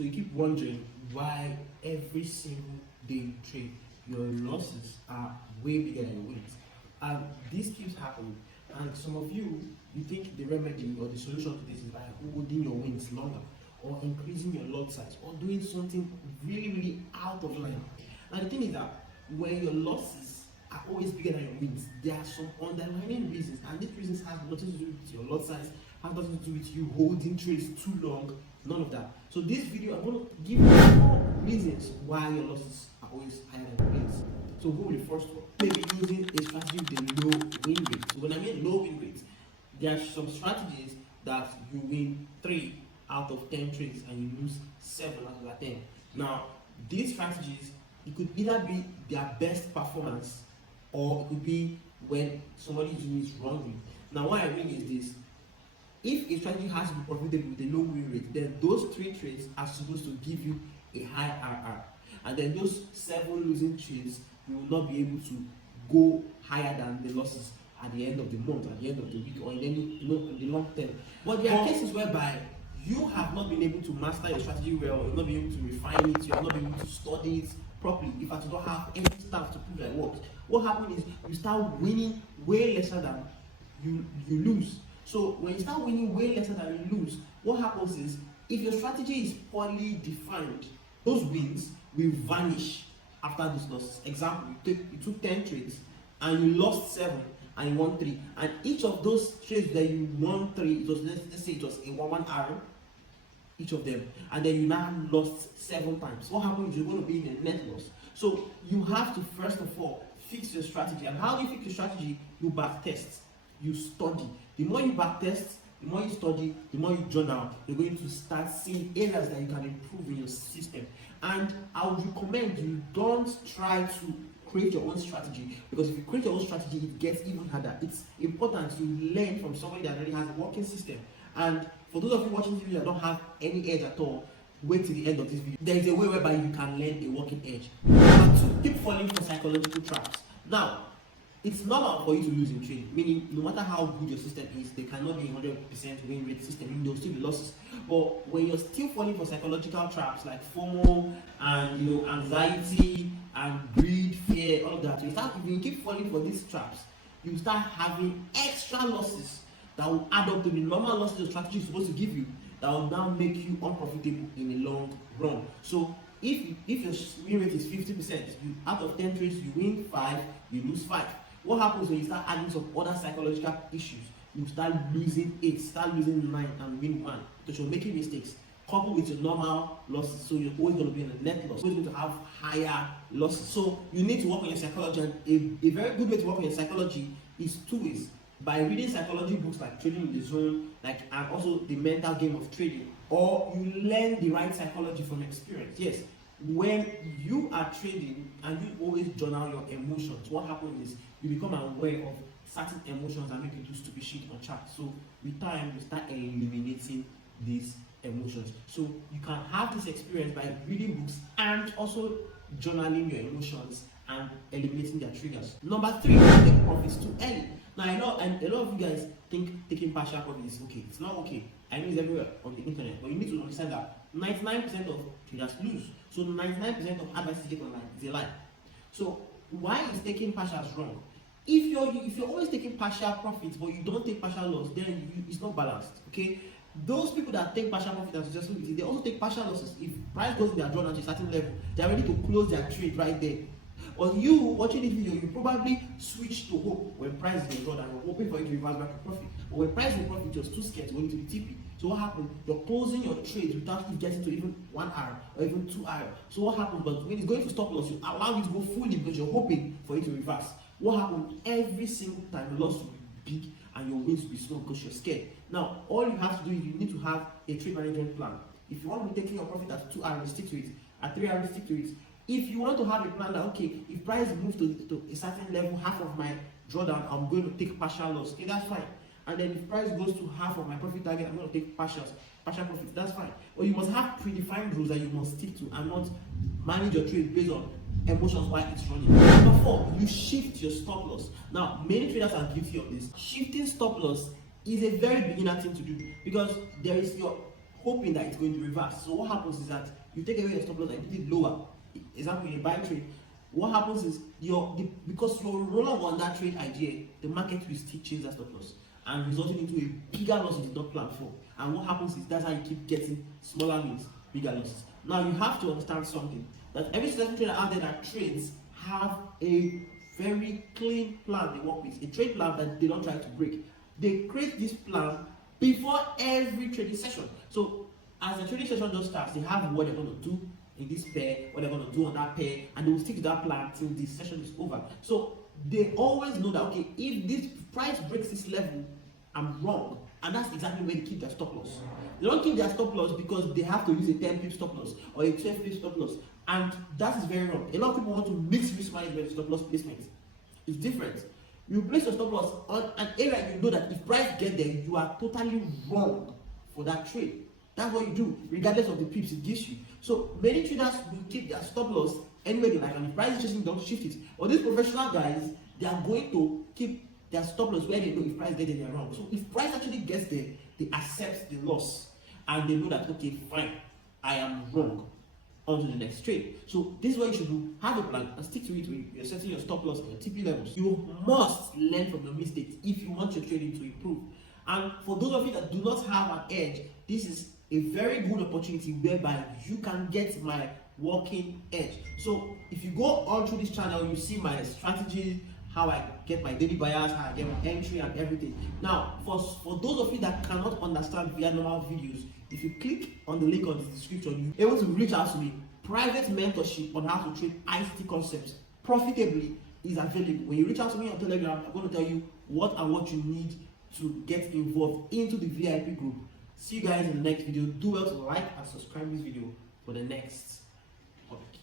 So you keep wondering why every single day you trade, your losses are way bigger than your wins. And this keeps happening. And some of you, you think the remedy or the solution to this is by holding your wins longer, or increasing your lot size, or doing something really out of line. And the thing is that when your losses are always bigger than your wins, there are some underlying reasons, and these reasons have nothing to do with your lot size, has nothing to do with you holding trades too long, none of that. So this video, I'm going to give you 4 reasons why your losses are always higher than your wins. So go with the first one. Maybe using a strategy with a low win rate. So when I mean low win rate, there are some strategies that you win 3 out of 10 trades and you lose 7 out of 10. Now, these strategies, it could either be their best performance, or it could be when somebody is doing it wrongly. Now, what I mean is this: if a strategy has to be profitable with a low win rate, then those 3 trades are supposed to give you a high RR, and then those 7 losing trades, you will not be able to go higher than the losses at the end of the month, at the end of the week, or in any, in the long term. But there are cases whereby you have not been able to master your strategy well, you've not been able to refine it, you have not been able to study it properly. If you don't have any staff to prove that it works, what happens is you start winning way lesser than you lose. So when you start winning way lesser than you lose, what happens is, if your strategy is poorly defined, those wins will vanish after these losses. Example, you took 10 trades and you lost 7 and you won 3, and each of those trades that you won 3, it was, let's say it was a 1 arrow each of them, and then you now lost 7 times. What happens is you're going to be in a net loss. So you have to first of all fix your strategy. And how do you fix your strategy? You back test, you study. The more you back test, the more you study, the more you journal, you're going to start seeing areas that you can improve in your system. And I would recommend you don't try to create your own strategy, because if you create your own strategy, it gets even harder. It's important to learn from somebody that already has a working system. And for those of you watching this video that don't have any edge at all, wait till the end of this video. There is a way whereby you can learn a working edge. Number 2, keep falling for psychological traps. Now, it's normal for you to lose in trade, meaning no matter how good your system is, there cannot be a 100% win rate system, meaning there will still be losses. But when you're still falling for psychological traps like FOMO and anxiety and greed, fear, all of that, if you keep falling for these traps, you start having extra losses that will add up to the normal losses your strategy is supposed to give you, that will now make you unprofitable in the long run. So if your win rate is 50%, out of 10 trades you win 5, you lose 5. What happens when you start adding some other psychological issues? You start losing 8, start losing 9, and win 1, because you're making mistakes coupled with your normal losses. So you're always going to be in a net loss, always going to have higher losses. So you need to work on your psychology, and a very good way to work on your psychology is 2 ways: by reading psychology books like Trading in the Zone, and also the mental game of trading, or you learn the right psychology from experience. Yes, when you are trading and you always journal your emotions, what happens is you become aware of certain emotions that make you do stupid shit on chart. So with time, you start eliminating these emotions. So you can have this experience by reading books and also journaling your emotions and eliminating their triggers. Number 3, take profits too early. Now I know, and a lot of you guys think taking partial profit is okay. It's not okay. I know it's everywhere on the internet, but you need to understand that 99% of traders lose. So 99% of advice you get online is a lie. So why is taking partials wrong? If you're always taking partial profits but you don't take partial loss, then it's not balanced. Okay. Those people that take partial profit and successful with it, they also take partial losses. If price goes in their drawdown to a certain level, they're ready to close their trade right there. But you watching this video, you probably switch to hope when price is in drawdown. You're hoping for it to reverse back to profit. But when price is in profit, you're too scared to go into the TP. So what happens? You're closing your trades without it getting to even 1 hour or even 2 hours. So what happens? But when it's going to stop loss, you allow it to go fully because you're hoping for it to reverse. What happens? Every single time the loss will be big and your wins will be small because you're scared. Now, all you have to do is you need to have a trade management plan. If you want to be taking your profit at 2 hours, stick to it. At 3 hours, stick to it. If you want to have a plan that, okay, if price moves to a certain level, half of my drawdown, I'm going to take partial loss. Okay, that's fine. And then if price goes to half of my profit target, I'm going to take partial profit. That's fine. But you must have predefined rules that you must stick to and not manage your trade based on emotions while it's running. Number 4, you shift your stop loss. Now, many traders are guilty of this. Shifting stop loss is a very beginner thing to do, because there is your hoping that it's going to reverse. So what happens is that you take away your stop loss and put it lower. Example, in a buy trade, what happens is because you're rolling on that trade idea, the market will still change that stop loss and resulting into a bigger loss you did not plan for. And what happens is that's how you keep getting smaller wins, bigger losses. Now you have to understand something, that every successful trader out there that trades have a very clean plan they work with, a trade plan that they don't try to break. They create this plan before every trading session. So as the trading session just starts, they have what they're going to do in this pair, what they're going to do on that pair, and they will stick to that plan till the session is over. So they always know that, okay, if this price breaks this level, I'm wrong. And that's exactly where they keep their stop loss. They don't keep their stop loss because they have to use a 10 pip stop loss or a 12 pip stop loss. And that is very wrong. A lot of people want to mix risk management with stop loss placement. It's different. You place your stop loss on an area you know that if price get there, you are totally wrong for that trade. That's what you do, regardless of the pips it gives you. So many traders will keep their stop loss anywhere they like, and if price is chasing, don't shift it. But these professional guys, they are going to keep their stop loss where they know if price gets there, they are wrong. So if price actually gets there, they accept the loss and they know that, okay, fine, I am wrong. On to the next trade. So this is what you should do. Have a plan and stick to it when you're setting your stop loss and your TP levels. You must learn from your mistakes if you want your trading to improve. And for those of you that do not have an edge, this is a very good opportunity whereby you can get my working edge. So if you go on through this channel, you see my strategies, how I get my daily buyers, how I get my entry and everything. Now, for those of you that cannot understand via normal videos, if you click on the link on the description, you're able to reach out to me. Private mentorship on how to trade ICT concepts profitably is available. When you reach out to me on Telegram, I'm going to tell you what and what you need to get involved into the VIP group. See you guys in the next video. Do well to like and subscribe this video for the next topic.